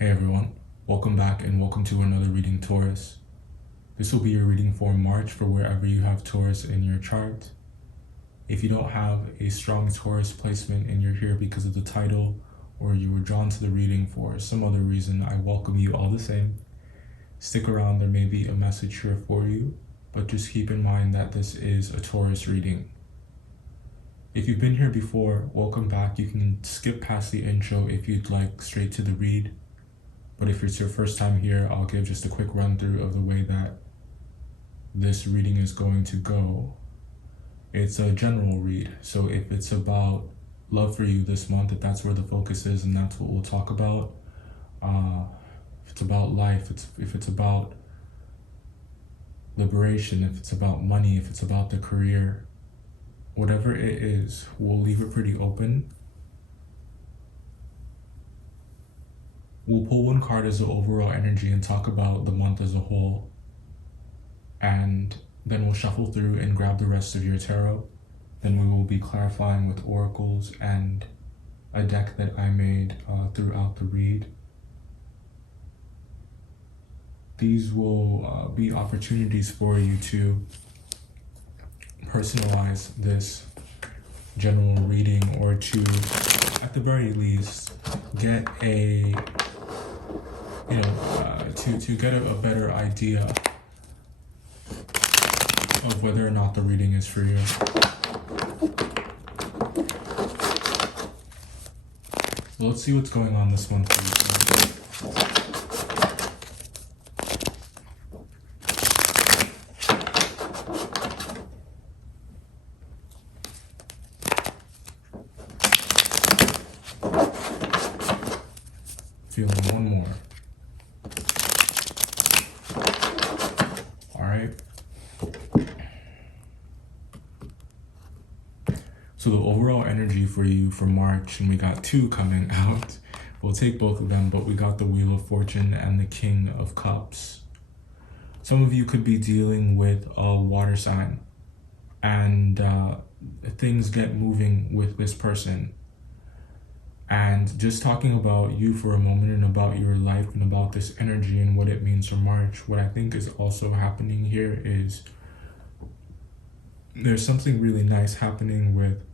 Hey everyone, welcome back and welcome to another reading Taurus. This will be your reading for March for wherever you have Taurus in your chart. If you don't have a strong Taurus placement and you're here because of the title or you were drawn to the reading for some other reason, I welcome you all the same. Stick around, there may be a message here for you, but just keep in mind that this is a Taurus reading. If you've been here before, welcome back. You can skip past the intro if you'd like straight to the read. But if it's your first time here, I'll give just a quick run through of the way that this reading is going to go. It's a general read. So if it's about love for you this month, if that's where the focus is and that's what we'll talk about. If it's about life, if it's about liberation, if it's about money, if it's about the career, whatever it is, we'll leave it pretty open. We'll pull one card as the overall energy and talk about the month as a whole. And then we'll shuffle through and grab the rest of your tarot. Then we will be clarifying with oracles and a deck that I made throughout the read. These will be opportunities for you to personalize this general reading, or to, at the very least, get a to get a better idea of whether or not the reading is for you. So let's see what's going on this month for you. Feeling one more. So the overall energy for you for March, and we got two coming out. We'll take both of them, but we got the Wheel of Fortune and the King of Cups. Some of you could be dealing with a water sign, and things get moving with this person. And just talking about you for a moment and about your life and about this energy and what it means for March, what I think is also happening here is there's something really nice happening with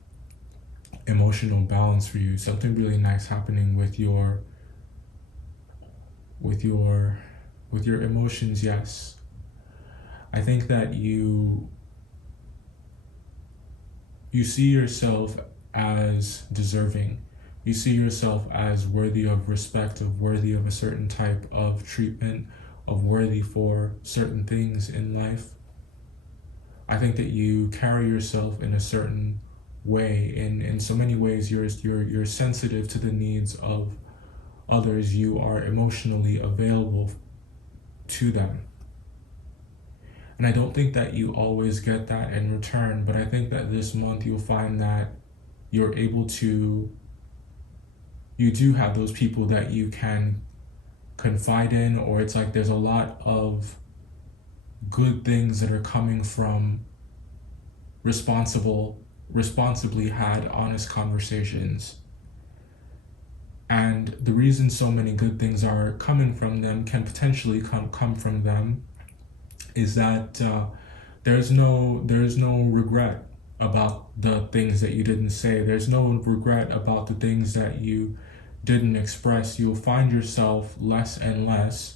emotional balance for you, something really nice happening with your emotions. Yes, I think that you see yourself as deserving. You see yourself as worthy of respect, of worthy of a certain type of treatment, of worthy for certain things in life. I think that you carry yourself in a certain way. In so many ways, you're sensitive to the needs of others. You are emotionally available to them. And I don't think that you always get that in return, but I think that this month you'll find that you're able to, you do have those people that you can confide in, or it's like there's a lot of good things that are coming from responsibly had honest conversations. And the reason so many good things are coming from them, can potentially come from them, is that there's no regret about the things that you didn't say. There's no regret about the things that you didn't express. You'll find yourself less and less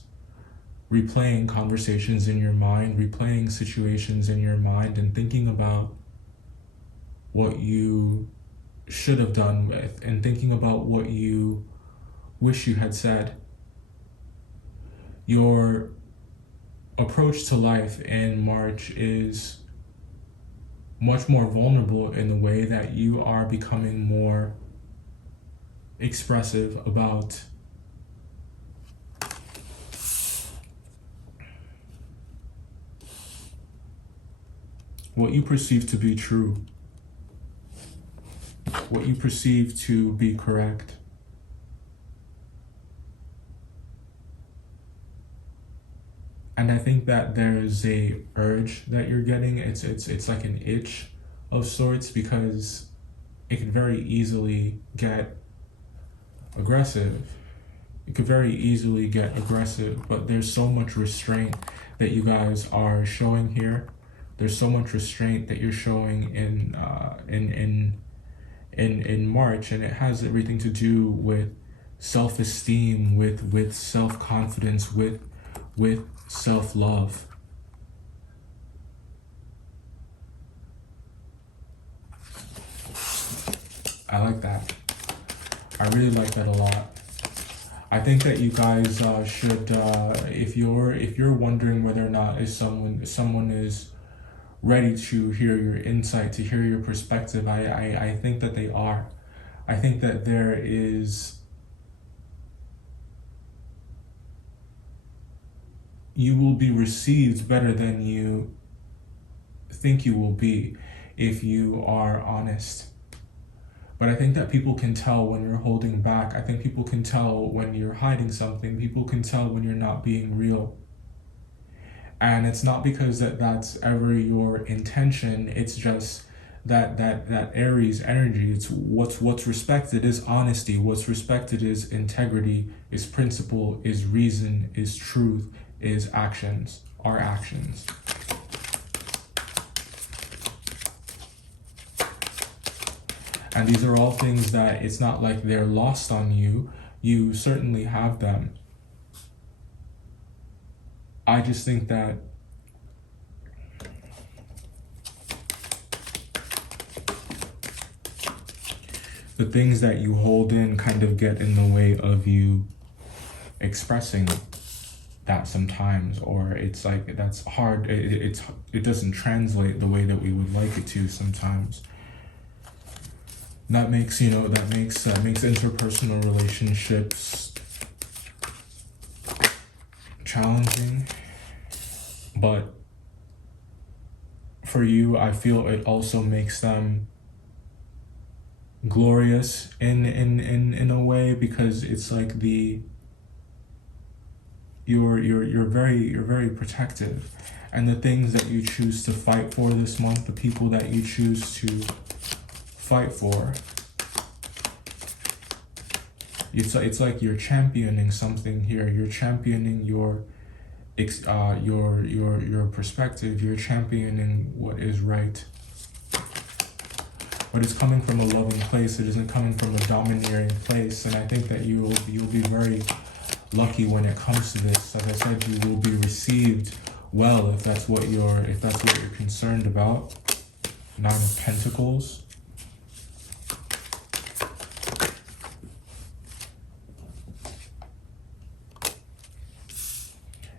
replaying conversations in your mind, replaying situations in your mind, and thinking about what you should have done with, and thinking about what you wish you had said. Your approach to life in March is much more vulnerable in the way that you are becoming more expressive about what you perceive to be true, what you perceive to be correct. And I think that there is a urge that you're getting. It's like an itch of sorts, because it can very easily get aggressive. You could very easily get aggressive, but there's so much restraint that you guys are showing here. There's so much restraint that you're showing in March, and it has everything to do with self-esteem, with self-confidence, with self-love. I like that. I really like that a lot. I think that you guys should, if you're wondering whether or not someone is ready to hear your insight, to hear your perspective, I think that they are. I think that you will be received better than you think you will be if you are honest. But I think that people can tell when you're holding back. I think people can tell when you're hiding something. People can tell when you're not being real. And it's not because that's ever your intention. It's just that Aries energy. It's what's respected is honesty. What's respected is integrity, is principle, is reason, is truth, is actions, are actions. And these are all things that it's not like they're lost on you. You certainly have them. I just think that the things that you hold in kind of get in the way of you expressing that sometimes, or it's like that's hard. It doesn't translate the way that we would like it to sometimes. That makes interpersonal relationships challenging. But for you, I feel it also makes them glorious in a way, because it's like you're very protective, and the things that you choose to fight for this month, the people that you choose to fight for, it's like you're championing something here. You're championing your perspective. You're championing what is right, but it's coming from a loving place. It isn't coming from a domineering place. And I think that you'll be very lucky when it comes to this. As I said, you will be received well if that's what you're concerned about. Nine of Pentacles.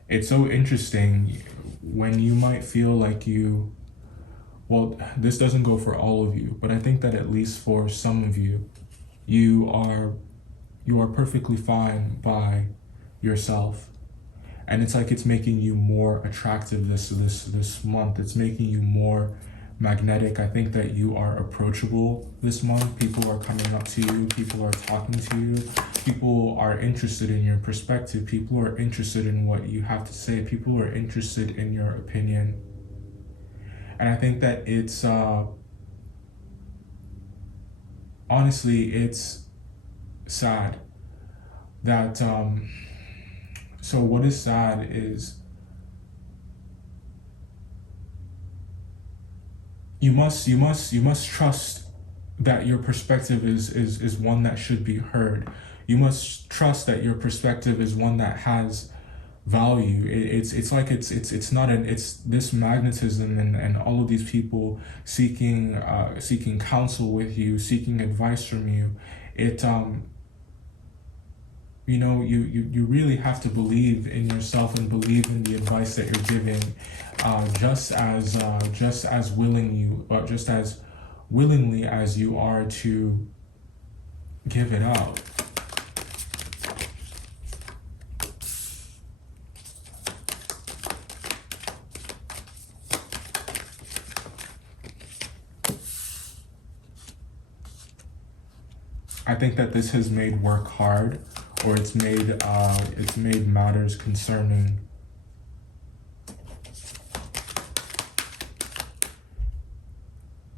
It's so interesting when you might feel like well, this doesn't go for all of you, but I think that at least for some of you, you are perfectly fine by yourself. And it's like it's making you more attractive this month. It's making you more magnetic. I think that you are approachable this month. People are coming up to you. People are talking to you. People are interested in your perspective. People are interested in what you have to say. People are interested in your opinion. And I think that it's, honestly, it's sad that, so what is sad is you must trust that your perspective is one that should be heard. You must trust that your perspective is one that has value. It's this magnetism and all of these people seeking counsel with you, seeking advice from you. You really have to believe in yourself and believe in the advice that you're giving, just as willingly as you are to give it out. I think that this has made work hard, or it's made matters concerning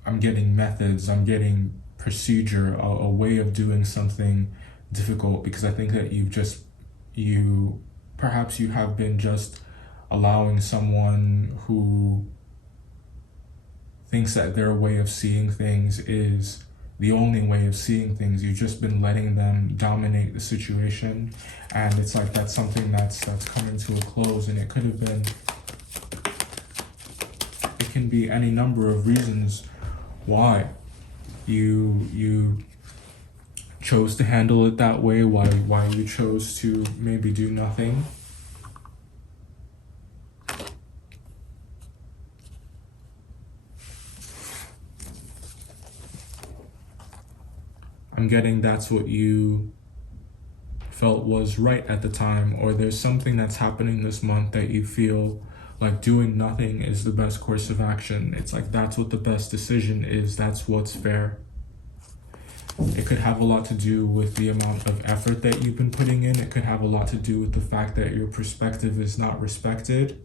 I'm getting methods, I'm getting procedure, a way of doing something difficult, because I think that you've just perhaps you have been just allowing someone who thinks that their way of seeing things is the only way of seeing things. You've just been letting them dominate the situation, and it's like that's something that's coming to a close. And it could have been, it can be any number of reasons why you chose to handle it that way, why you chose to maybe do nothing. I'm getting that's what you felt was right at the time, or there's something that's happening this month that you feel like doing nothing is the best course of action. It's like that's what the best decision is, that's what's fair. It could have a lot to do with the amount of effort that you've been putting in. It could have a lot to do with the fact that your perspective is not respected.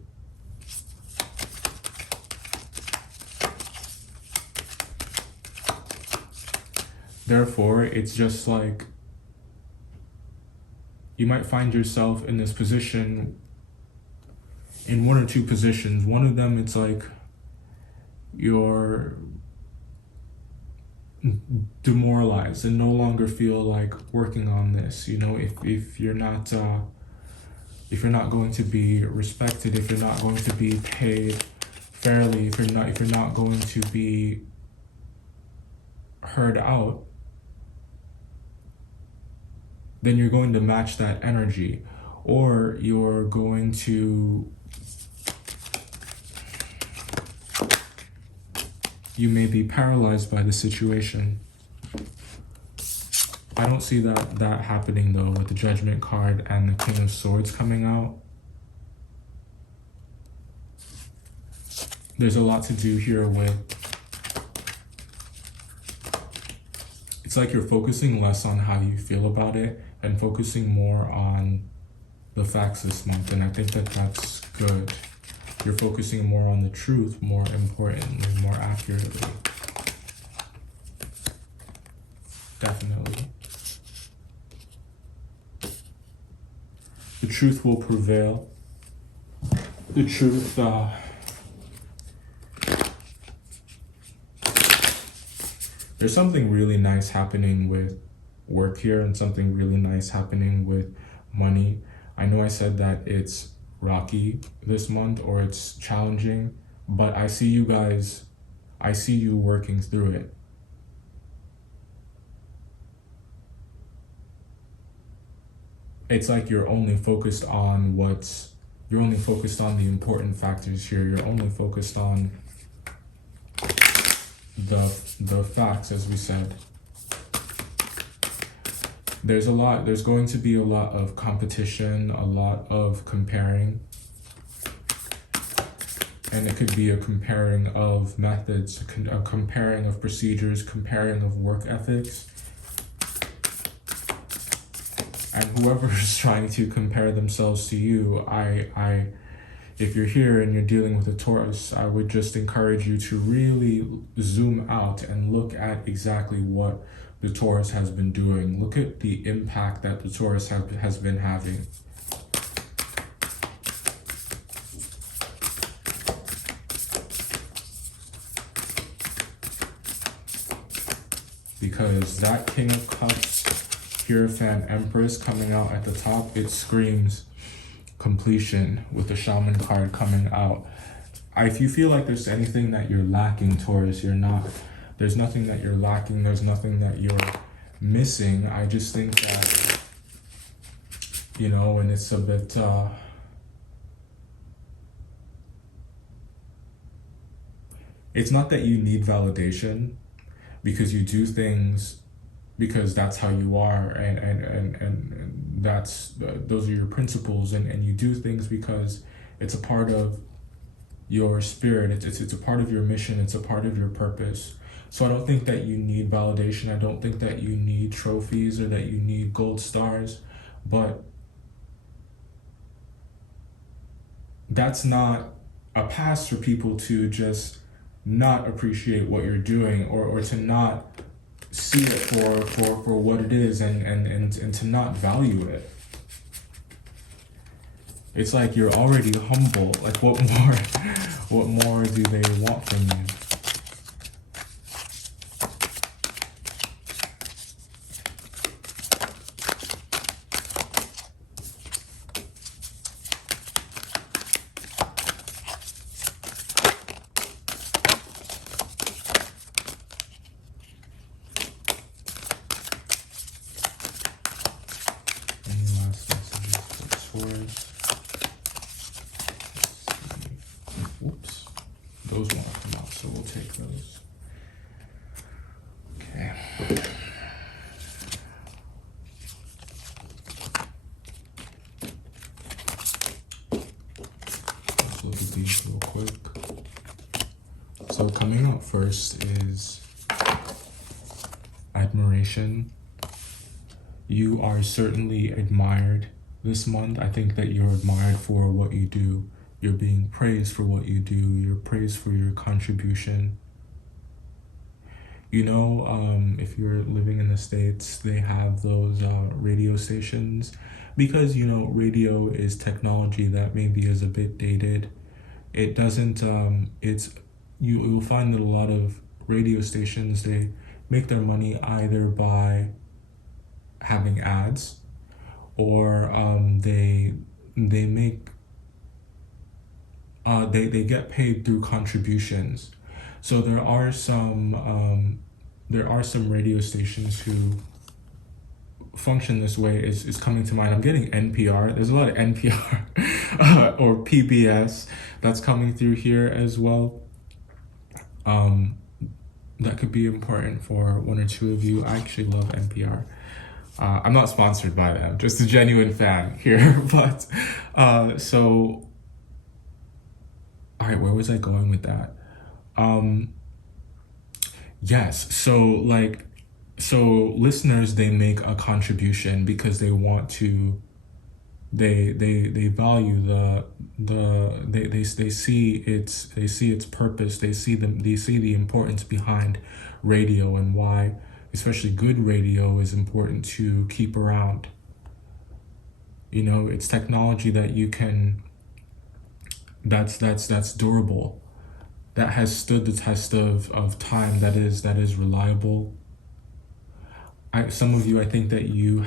Therefore, it's just like you might find yourself in this position, in one or two positions. One of them, it's like you're demoralized and no longer feel like working on this. You know, if you're not going to be respected, if you're not going to be paid fairly, if you're not going to be heard out, then you're going to match that energy, or you're going to, you may be paralyzed by the situation. I don't see that happening though, with the Judgment card and the King of Swords coming out. There's a lot to do here with, it's like you're focusing less on how you feel about it and focusing more on the facts this month, and I think that that's good. You're focusing more on the truth, more importantly, more accurately. Definitely. The truth will prevail. The truth, there's something really nice happening with work here, and something really nice happening with money. I know I said that it's rocky this month, or it's challenging, but I see you guys, I see you working through it. It's like you're only focused on you're only focused on the important factors here. You're only focused on the facts, as we said. There's going to be a lot of competition, a lot of comparing. And it could be a comparing of methods, a comparing of procedures, comparing of work ethics. And whoever is trying to compare themselves to you, if you're here and you're dealing with a Taurus, I would just encourage you to really zoom out and look at exactly what the Taurus has been doing. Look at the impact that the Taurus has been having. Because that King of Cups, Hierophant, Empress coming out at the top, it screams completion with the Shaman card coming out. If you feel like there's anything that you're lacking, Taurus, you're not. There's nothing that you're lacking. There's nothing that you're missing. I just think that, you know, and it's a bit, it's not that you need validation, because you do things because that's how you are, and that's those are your principles, and you do things because it's a part of your spirit, it's a part of your mission, it's a part of your purpose. So I don't think that you need validation. I don't think that you need trophies or that you need gold stars, but that's not a pass for people to just not appreciate what you're doing, or to not see it for what it is, and to not value it. It's like you're already humble. Like what more, what more do they want from you? Whoops, those won't come out, so we'll take those. Okay. Let's look at these real quick. So coming up first is admiration. You are certainly admired this month. I think that you're admired for what you do. You're being praised for what you do. You're praised for your contribution. You know, if you're living in the States, they have those radio stations because, you know, radio is technology that maybe is a bit dated. It doesn't, you'll find that a lot of radio stations, they make their money either by having ads or they make they get paid through contributions. So there are some radio stations who function this way. Is coming to mind. I'm getting NPR. There's a lot of NPR or PBS that's coming through here as well. That could be important for one or two of you. I actually love NPR. I'm not sponsored by them, just a genuine fan here. But so, all right, where was I going with that? Yes, so listeners, they make a contribution because they want to, they value they see its purpose. They see the importance behind radio and why especially good radio is important to keep around. You know, it's technology that you can, that's durable, that has stood the test of time, that is reliable. Some of you, I think that you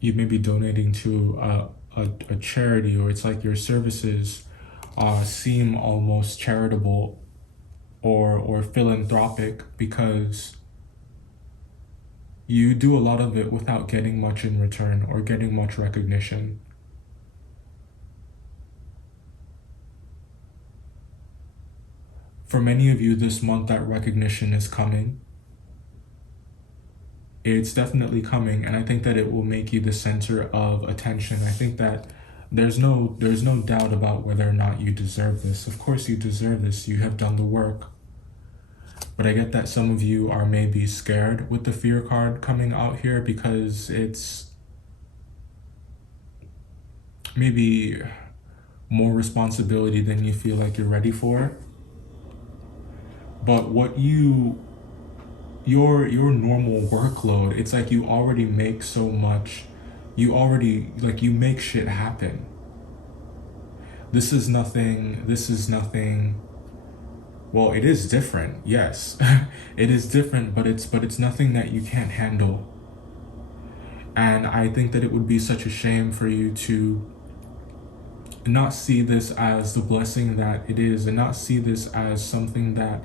may be donating to a charity, or it's like your services seem almost charitable or philanthropic because you do a lot of it without getting much in return or getting much recognition. For many of you this month, that recognition is coming. It's definitely coming, and I think that it will make you the center of attention. I think that there's no doubt about whether or not you deserve this. Of course you deserve this. You have done the work. But I get that some of you are maybe scared with the fear card coming out here because it's maybe more responsibility than you feel like you're ready for. But what your normal workload, it's like you already make so much. You make shit happen. This is nothing. Well, it is different, yes. It is different, but it's nothing that you can't handle. And I think that it would be such a shame for you to not see this as the blessing that it is, and not see this as something that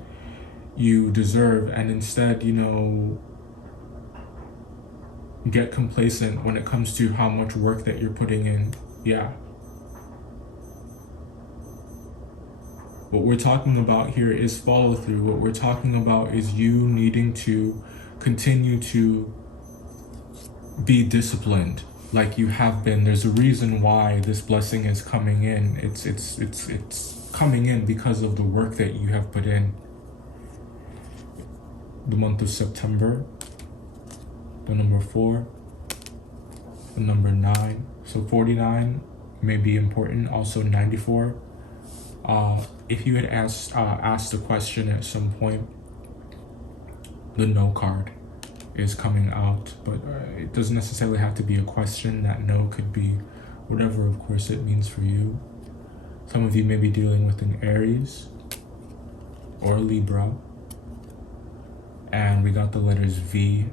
you deserve, and instead, you know, get complacent when it comes to how much work that you're putting in. Yeah. What we're talking about here is follow through. What we're talking about is you needing to continue to be disciplined like you have been. There's a reason why this blessing is coming in. It's coming in because of the work that you have put in. The month of September, the number 4, the number 9. So 49 may be important. Also 94. If you had asked a question at some point, the no card is coming out, but it doesn't necessarily have to be a question. That no could be whatever of course it means for you. Some of you may be dealing with an Aries or Libra. And we got the letters V,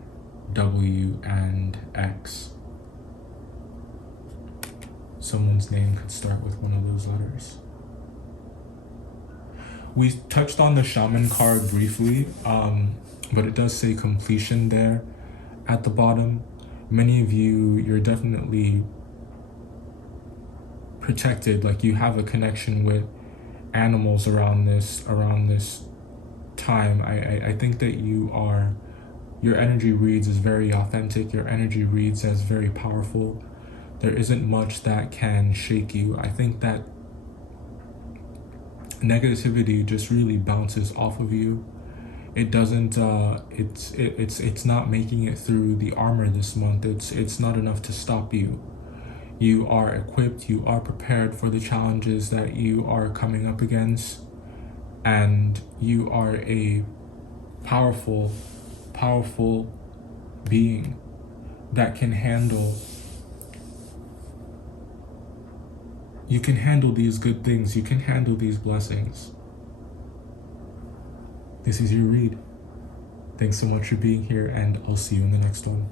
W, and X. Someone's name could start with one of those letters. We touched on the Shaman card briefly, but it does say completion there at the bottom. Many of you, you're definitely protected, like you have a connection with animals around this time. I think that your energy reads as very authentic, your energy reads as very powerful. There isn't much that can shake you. I think that negativity just really bounces off of you. It doesn't it's not making it through the armor this month. It's not enough to stop you. You are equipped, you are prepared for the challenges that you are coming up against, and you are a powerful being that can handle these good things. You can handle these blessings. This is your read. Thanks so much for being here, and I'll see you in the next one.